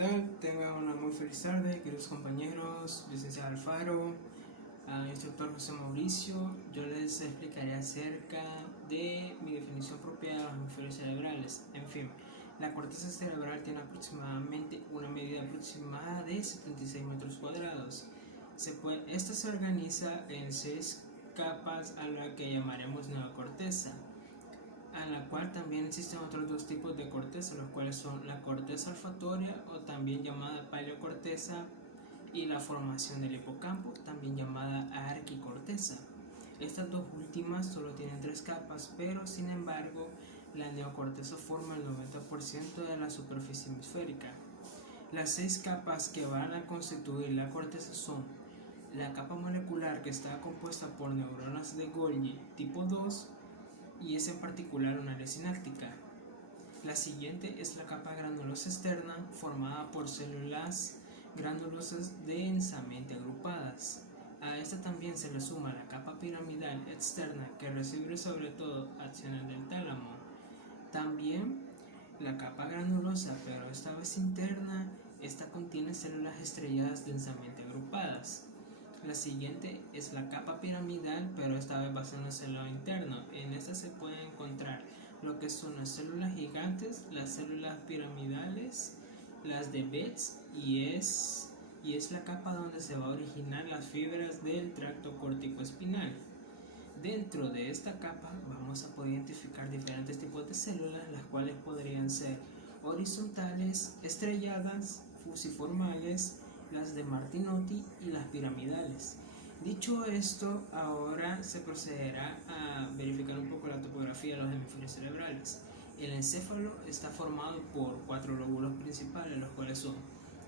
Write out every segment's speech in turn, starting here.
tal? Tengan una muy feliz tarde, queridos compañeros, licenciado Alfaro, instructor José Mauricio. Yo les explicaré acerca de mi definición propia de los hemisferios cerebrales. En fin, la corteza cerebral tiene aproximadamente una medida aproximada de 76 metros cuadrados. Esta se organiza en 6 capas a la que llamaremos neocorteza, a la cual también existen otros dos tipos de corteza, los cuales son la corteza olfatoria, o también llamada paleocorteza, y la formación del hipocampo, también llamada arquicorteza. Estas dos últimas solo tienen 3 capas, pero sin embargo la neocorteza forma el 90% de la superficie hemisférica. Las 6 capas que van a constituir la corteza son la capa molecular, que está compuesta por neuronas de Golgi tipo 2, y es en particular una área sináptica. La siguiente es la capa granulosa externa, formada por células granulosas densamente agrupadas. A esta también se le suma la capa piramidal externa, que recibe sobre todo acciones del tálamo. También la capa granulosa, pero esta vez interna, esta contiene células estrelladas densamente agrupadas. La siguiente es la capa piramidal, pero esta vez basándose en lo interno. En esta se pueden encontrar lo que son las células gigantes, las células piramidales, las de Betz, y es la capa donde se va a originar las fibras del tracto córtico-espinal. Dentro de esta capa vamos a poder identificar diferentes tipos de células, las cuales podrían ser horizontales, estrelladas, fusiformales, las de Martinotti y las piramidales. Dicho esto, ahora se procederá a verificar un poco la topografía de los hemisferios cerebrales. El encéfalo está formado por 4 lóbulos principales, los cuales son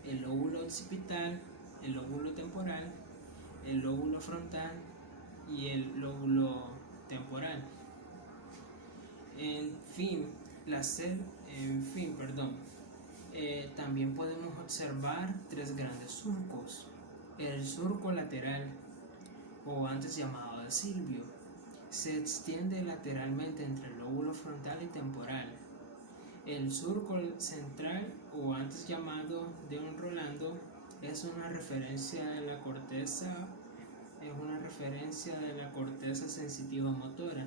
el lóbulo occipital, el lóbulo temporal, el lóbulo frontal y el lóbulo temporal. También podemos observar 3 grandes surcos. El surco lateral, o antes llamado de Silvio, se extiende lateralmente entre el lóbulo frontal y temporal. El surco central, o antes llamado de un Rolando, es una referencia de la corteza sensitiva motora,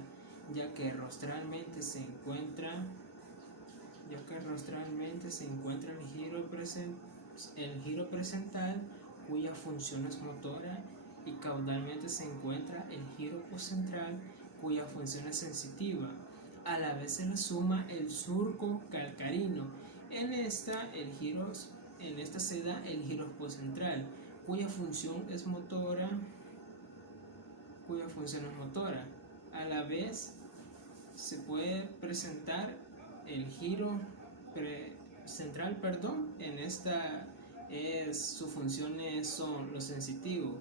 ya que rostralmente se encuentra el giro presental, cuya función es motora, y caudalmente se encuentra el giro poscentral, cuya función es sensitiva. A la vez se le suma el surco calcarino. En esta se da el giro poscentral, cuya función es motora. A la vez se puede presentar el giro central, en esta sus funciones son lo sensitivo.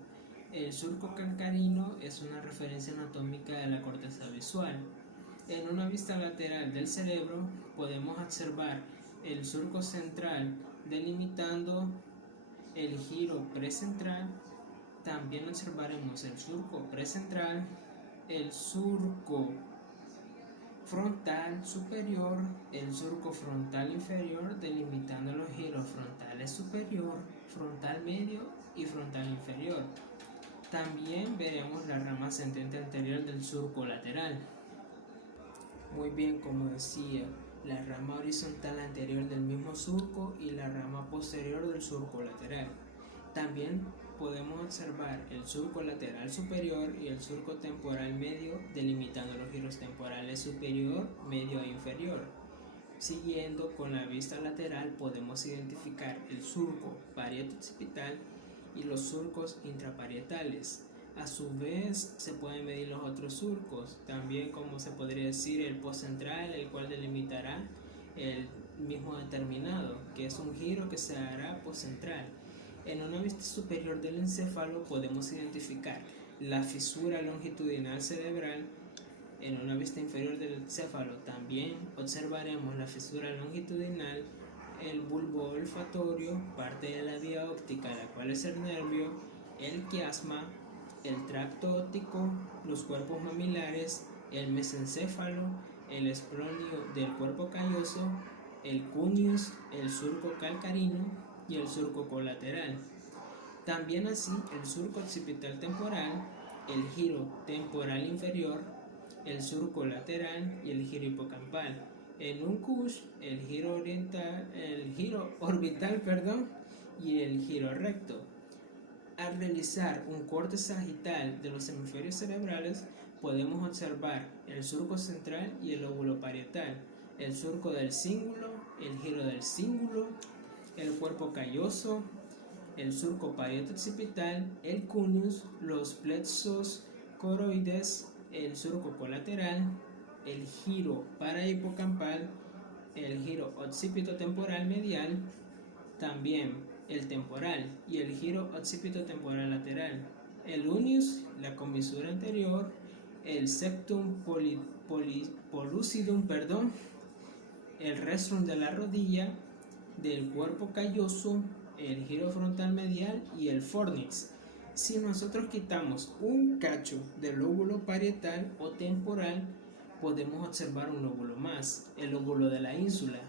El surco calcarino es una referencia anatómica de la corteza visual. En una vista lateral del cerebro podemos observar el surco central delimitando el giro precentral. También observaremos el surco precentral, el surco frontal superior, el surco frontal inferior, delimitando los giros frontales superior, frontal medio y frontal inferior. También veremos la rama ascendente anterior del surco lateral. Muy bien, como decía, la rama horizontal anterior del mismo surco y la rama posterior del surco lateral. También podemos observar el surco lateral superior y el surco temporal medio, delimitando los giros temporales superior, medio e inferior. Siguiendo con la vista lateral, podemos identificar el surco parieto-occipital y los surcos intraparietales. A su vez se pueden medir los otros surcos, también, como se podría decir, el postcentral, el cual delimitará el mismo determinado, que es un giro que se hará postcentral. En una vista superior del encéfalo podemos identificar la fisura longitudinal cerebral. En una vista inferior del encéfalo también observaremos la fisura longitudinal, el bulbo olfatorio, parte de la vía óptica, la cual es el nervio, el quiasma, el tracto óptico, los cuerpos mamilares, el mesencéfalo, el espronio del cuerpo calloso, el cuneus, el surco calcarino, y el surco colateral. También así el surco occipital temporal, el giro temporal inferior, el surco lateral y el giro hipocampal. En un CUSH, el giro orbital, y el giro recto. Al realizar un corte sagital de los hemisferios cerebrales, podemos observar el surco central y el lóbulo parietal, el surco del cíngulo, el giro del cíngulo, el cuerpo calloso, el surco parieto-occipital, el cuneus, los plexos coroides, el surco colateral, el giro parahipocampal, el giro occipito-temporal medial, también el temporal y el giro occipito-temporal lateral, el unius, la comisura anterior, el septum pollucidum, el restrum de la rodilla, del cuerpo calloso, el giro frontal medial y el fornix. Si nosotros quitamos un cacho del lóbulo parietal o temporal, podemos observar un lóbulo más, el lóbulo de la ínsula.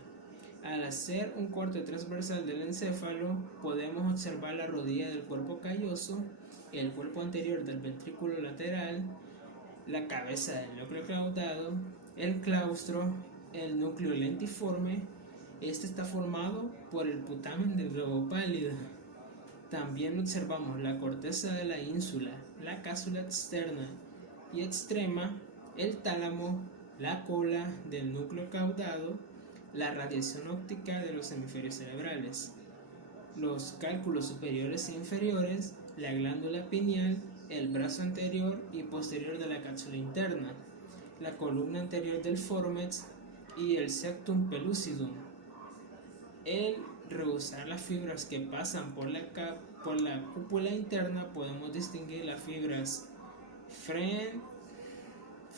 Al hacer un corte transversal del encéfalo, podemos observar la rodilla del cuerpo calloso, el cuerpo anterior del ventrículo lateral, la cabeza del núcleo caudado, el claustro, el núcleo lentiforme. Este está formado por el putamen del globo pálido. También observamos la corteza de la ínsula, la cápsula externa y extrema, el tálamo, la cola del núcleo caudado, la radiación óptica de los hemisferios cerebrales, los cálculos superiores e inferiores, la glándula pineal, el brazo anterior y posterior de la cápsula interna, la columna anterior del formex y el septum pellucidum. El rehusar las fibras que pasan por la cúpula interna, podemos distinguir las fibras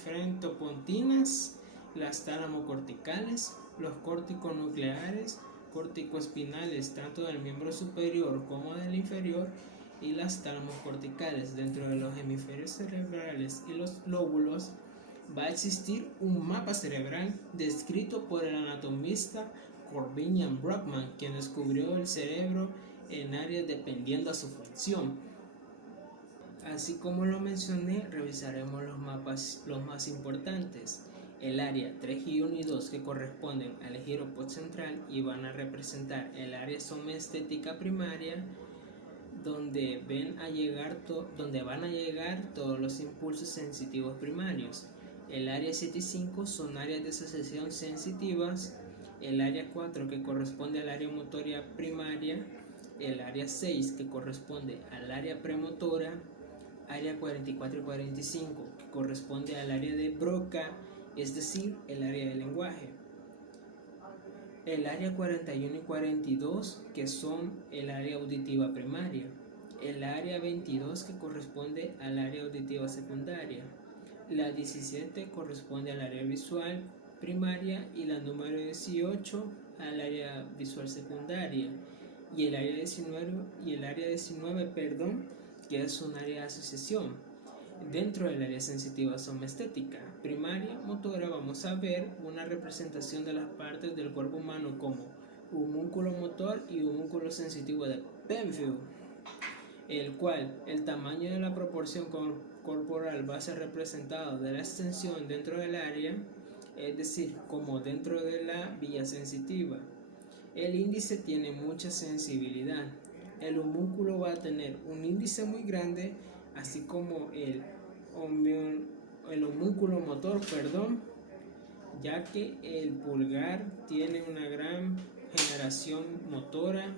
frentopontinas, las tálamo-corticales, los corticonucleares, corticoespinales tanto del miembro superior como del inferior, y las tálamo-corticales. Dentro de los hemisferios cerebrales y los lóbulos va a existir un mapa cerebral descrito por el anatomista Corbinian Brockman, quien descubrió el cerebro en áreas dependiendo a su función. Así como lo mencioné, revisaremos los mapas los más importantes. El área 3 y 1 y 2, que corresponden al giro postcentral y van a representar el área somestética primaria, donde van a llegar todos los impulsos sensitivos primarios. El área 7 y 5 son áreas de asociación sensitivas. El área 4, que corresponde al área motoria primaria. El área 6, que corresponde al área premotora. Área 44 y 45, que corresponde al área de Broca, es decir, el área del lenguaje. El área 41 y 42, que son el área auditiva primaria. El área 22, que corresponde al área auditiva secundaria. La 17 corresponde al área visual primaria y la número 18 al área visual secundaria. Y el área 19, que es un área de asociación. Dentro del área sensitiva somestética primaria motora vamos a ver una representación de las partes del cuerpo humano como un músculo motor y un músculo sensitivo de Penfield, el cual el tamaño de la proporción corporal va a ser representado de la extensión dentro del área, es decir, como dentro de la vía sensitiva. El índice tiene mucha sensibilidad. El homúnculo va a tener un índice muy grande, así como el homúnculo motor, ya que el pulgar tiene una gran generación motora,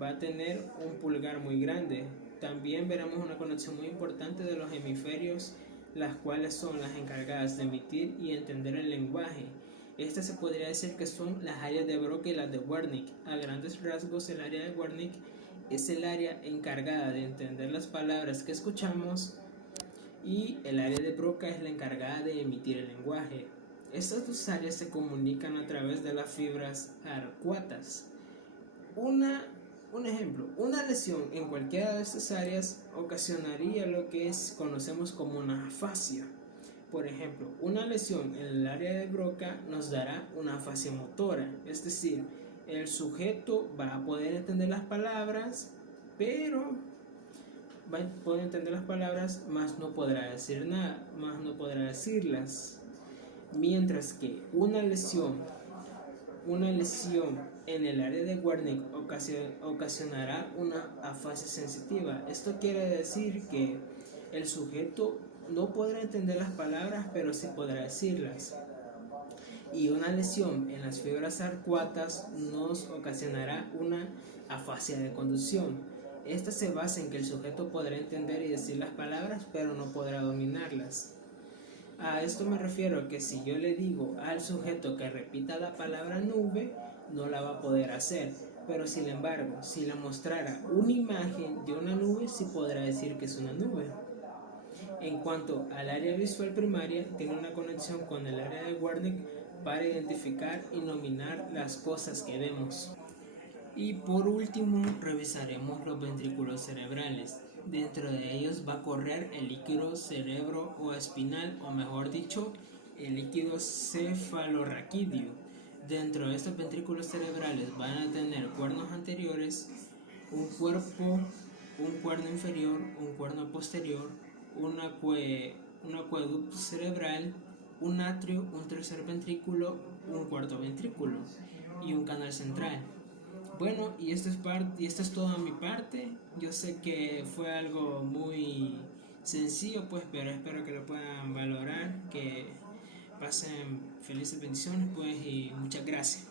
va a tener un pulgar muy grande. También veremos una conexión muy importante de los hemisferios, las cuales son las encargadas de emitir y entender el lenguaje. Estas se podría decir que son las áreas de Broca y las de Wernicke. A grandes rasgos, el área de Wernicke es el área encargada de entender las palabras que escuchamos y el área de Broca es la encargada de emitir el lenguaje. Estas dos áreas se comunican a través de las fibras arcuatas. Un ejemplo, una lesión en cualquiera de estas áreas ocasionaría lo que conocemos como una afasia. Por ejemplo, una lesión en el área de Broca nos dará una afasia motora, es decir, el sujeto va a poder entender las palabras, pero va a poder entender las palabras, más no podrá decir nada, más no podrá decirlas. Mientras que una lesión en el área de Wernicke ocasionará una afasia sensitiva. Esto quiere decir que el sujeto no podrá entender las palabras, pero sí podrá decirlas. Y una lesión en las fibras arcuatas nos ocasionará una afasia de conducción. Esta se basa en que el sujeto podrá entender y decir las palabras, pero no podrá dominarlas. A esto me refiero que si yo le digo al sujeto que repita la palabra nube, no la va a poder hacer. Pero sin embargo, si le mostrara una imagen de una nube, sí podrá decir que es una nube. En cuanto al área visual primaria, tiene una conexión con el área de Wernicke para identificar y nominar las cosas que vemos. Y por último, revisaremos los ventrículos cerebrales. Dentro de ellos va a correr el líquido cerebro o espinal, o mejor dicho, el líquido cefalorraquídeo. Dentro de estos ventrículos cerebrales van a tener cuernos anteriores, un cuerno inferior, un cuerno posterior, un acueducto cerebral, un atrio, un tercer ventrículo, un cuarto ventrículo y un canal central. Bueno, y esto es todo de mi parte. Yo sé que fue algo muy sencillo, pues, pero espero que lo puedan valorar, que pasen felices bendiciones, pues, y muchas gracias.